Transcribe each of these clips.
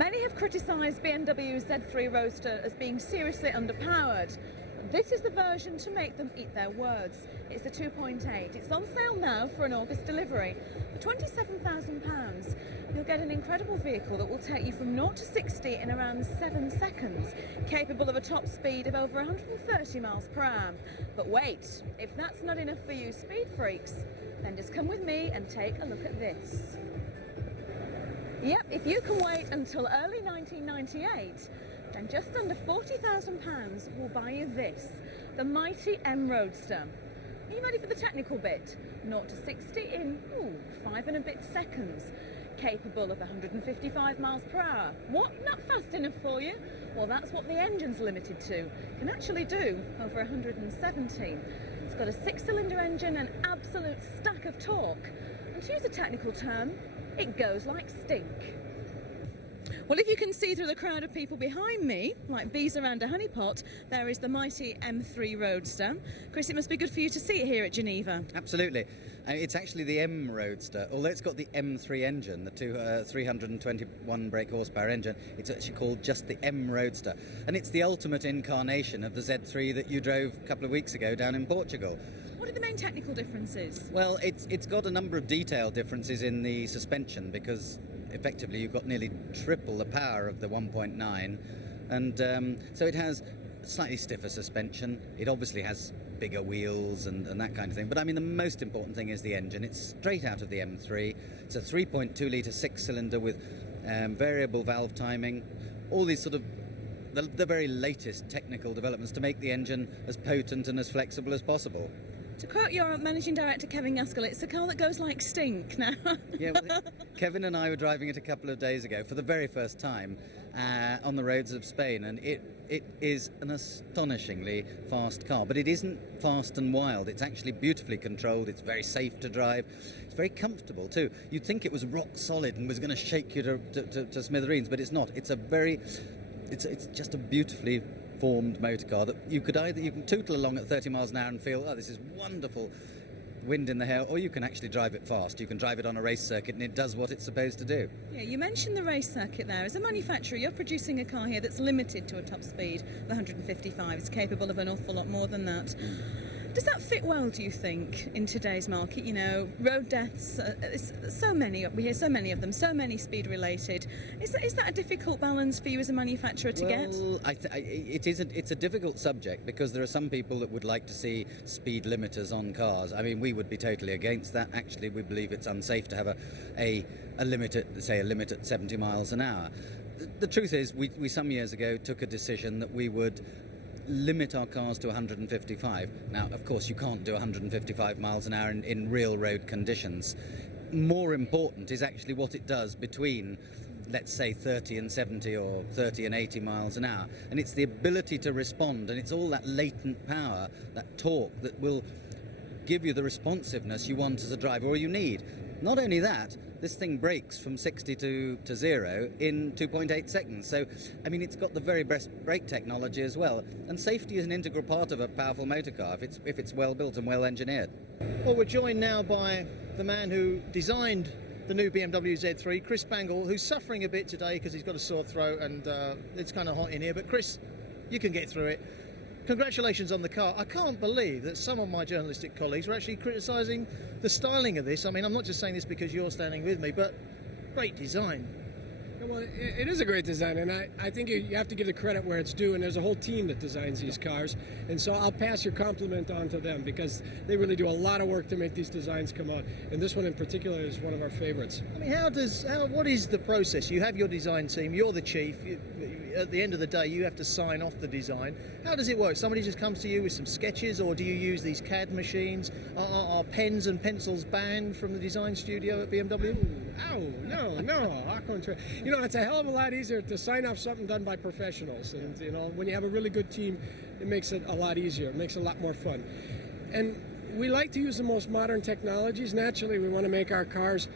Many have criticised BMW's Z3 Roadster as being seriously underpowered. This is the version to make them eat their words. It's the 2.8. It's on sale now for an August delivery. For £27,000, you'll get an incredible vehicle that will take you from 0 to 60 in around 7 seconds, capable of a top speed of over 130 miles per hour. But wait, if that's not enough for you speed freaks, then just come with me and take a look at this. Yep, if you can wait until early 1998, then just under £40,000 will buy you this, the mighty M-Roadster. Are you ready for the technical bit? 0 to 60 in 5 and a bit seconds, capable of 155 miles per hour. What? Not fast enough for you? Well, that's what the engine's limited to. Can actually do over 170. It's got a 6-cylinder engine, an absolute stack of torque, and to use a technical term, it goes like stink. Well, if you can see through the crowd of people behind me, like bees around a honeypot, there is the mighty M3 Roadster. Chris, it must be good for you to see it here at Geneva. Absolutely. It's actually the M-Roadster. Although it's got the M3 engine, the 321 brake horsepower engine, it's actually called just the M-Roadster. And it's the ultimate incarnation of the Z3 that you drove a couple of weeks ago down in Portugal. What are the main technical differences? Well, it's got a number of detail differences in the suspension, because effectively you've got nearly triple the power of the 1.9, and so it has slightly stiffer suspension. It obviously has bigger wheels and that kind of thing, but I mean the most important thing is the engine. It's straight out of the M3. It's a 3.2 litre 6-cylinder with variable valve timing, all these sort of the very latest technical developments to make the engine as potent and as flexible as possible. To quote your managing director, Kevin Gaskell, it's a car that goes like stink now. Yeah, well, Kevin and I were driving it a couple of days ago for the very first time on the roads of Spain, and it is an astonishingly fast car, but it isn't fast and wild. It's actually beautifully controlled. It's very safe to drive. It's very comfortable too. You'd think it was rock solid and was going to shake you to smithereens, but it's not. It's just a beautifully formed motor car that you can tootle along at 30 miles an hour and feel, oh, this is wonderful wind in the hair, or you can actually drive it fast. You can drive it on a race circuit and it does what it's supposed to do. Yeah, you mentioned the race circuit there. As a manufacturer, you're producing a car here that's limited to a top speed of 155. It's capable of an awful lot more than that. Does that fit well, do you think, in today's market? You know, road deaths, so many, we hear so many of them, so many speed related. Is that a difficult balance for you as a manufacturer to get? Well, it's a difficult subject, because there are some people that would like to see speed limiters on cars. I mean, we would be totally against that. Actually, we believe it's unsafe to have a limit at 70 miles an hour. The truth is, we some years ago took a decision that we would limit our cars to 155. Now, of course, you can't do 155 miles an hour in real road conditions. More important is actually what it does between, let's say, 30 and 70 or 30 and 80 miles an hour. And it's the ability to respond, and it's all that latent power, that torque, that will give you the responsiveness you want as a driver, or you need. Not only that, this thing brakes from 60 to 0 in 2.8 seconds. So, I mean, it's got the very best brake technology as well. And safety is an integral part of a powerful motor car if it's well built and well engineered. Well, we're joined now by the man who designed the new BMW Z3, Chris Bangle, who's suffering a bit today because he's got a sore throat and it's kind of hot in here. But Chris, you can get through it. Congratulations on the car. I can't believe that some of my journalistic colleagues were actually criticising the styling of this. I mean, I'm not just saying this because you're standing with me, but great design. Well, it is a great design, and I think you have to give the credit where it's due, and there's a whole team that designs these cars, and so I'll pass your compliment on to them, because they really do a lot of work to make these designs come out, and this one in particular is one of our favorites. I mean, what is the process? You have your design team, you're the chief, at the end of the day you have to sign off the design. How does it work? Somebody just comes to you with some sketches, or do you use these CAD machines? Are pens and pencils banned from the design studio at BMW? No, how contrary. You know, it's a hell of a lot easier to sign off something done by professionals, and you know, when you have a really good team, it makes it a lot easier. It makes it a lot more fun. And we like to use the most modern technologies. Naturally, we want to make our cars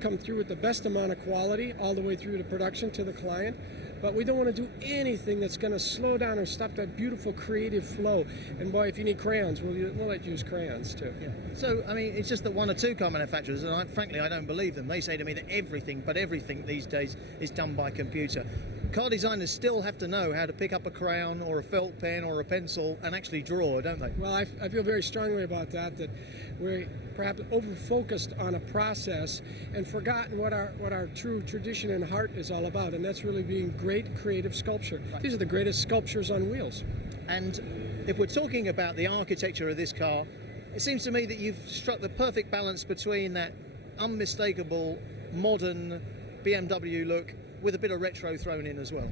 come through with the best amount of quality all the way through to production to the client. but we don't want to do anything that's going to slow down or stop that beautiful creative flow. And boy, if you need crayons, we'll let you use crayons too. Yeah. So, I mean, it's just that one or two car manufacturers, and frankly, I don't believe them. They say to me that everything these days is done by computer. Car designers still have to know how to pick up a crayon or a felt pen or a pencil and actually draw, don't they? Well, I feel very strongly about that we're perhaps over-focused on a process and forgotten what our true tradition and heart is all about, and that's really being great creative sculpture. Right. These are the greatest sculptures on wheels. And if we're talking about the architecture of this car, it seems to me that you've struck the perfect balance between that unmistakable modern BMW look with a bit of retro thrown in as well.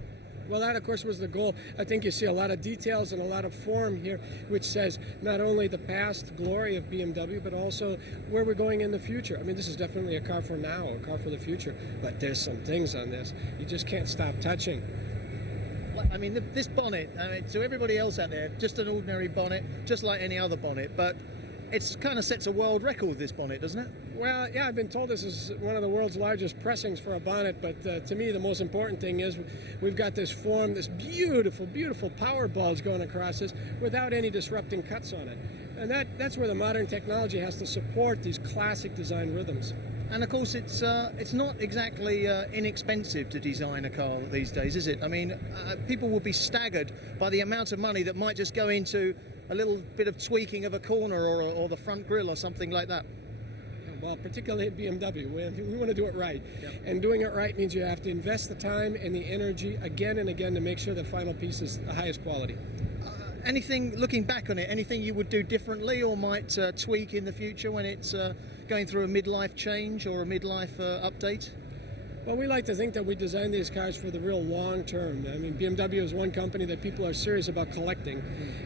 Well, that, of course, was the goal. I think you see a lot of details and a lot of form here, which says not only the past glory of BMW, but also where we're going in the future. I mean, this is definitely a car for now, a car for the future, but there's some things on this you just can't stop touching. I mean, this bonnet, to everybody else out there, just an ordinary bonnet, just like any other bonnet, but it's kind of sets a world record, this bonnet, doesn't it? Well, yeah, I've been told this is one of the world's largest pressings for a bonnet, but to me the most important thing is we've got this form, this beautiful, beautiful power bulge going across this without any disrupting cuts on it. And that's where the modern technology has to support these classic design rhythms. And of course, it's not exactly inexpensive to design a car these days, is it? I mean, people will be staggered by the amount of money that might just go into a little bit of tweaking of a corner or the front grille or something like that. Well, particularly at BMW, we want to do it right. Yep. And doing it right means you have to invest the time and the energy again and again to make sure the final piece is the highest quality. Anything, looking back on it, anything you would do differently or might tweak in the future when it's going through a midlife change or a midlife update? Well, we like to think that we design these cars for the real long term. I mean, BMW is one company that people are serious about collecting,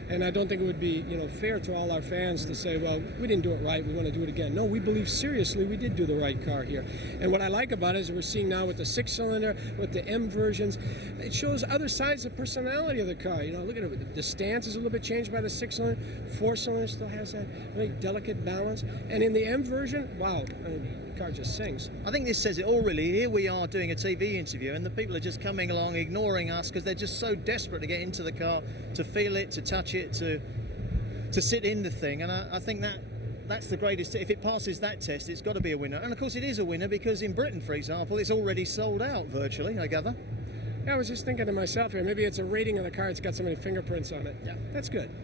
and I don't think it would be, fair to all our fans to say, well, we didn't do it right, we want to do it again. No, we believe seriously we did do the right car here. And what I like about it is we're seeing now with the 6-cylinder, with the M versions, it shows other sides of personality of the car. Look at it. The stance is a little bit changed by the 6-cylinder. 4-cylinder still has that really delicate balance. And in the M version, wow, the car just sings. I think this says it all, really. Here we are doing a TV interview and the people are just coming along ignoring us because they're just so desperate to get into the car, to feel it, to touch it, to sit in the thing. And I think that's the greatest. If it passes that test, it's got to be a winner. And of course it is a winner because in Britain, for example, it's already sold out virtually, I gather. Yeah, I was just thinking to myself here, maybe it's a rating of the car, it's got so many fingerprints on it. Yeah. That's good.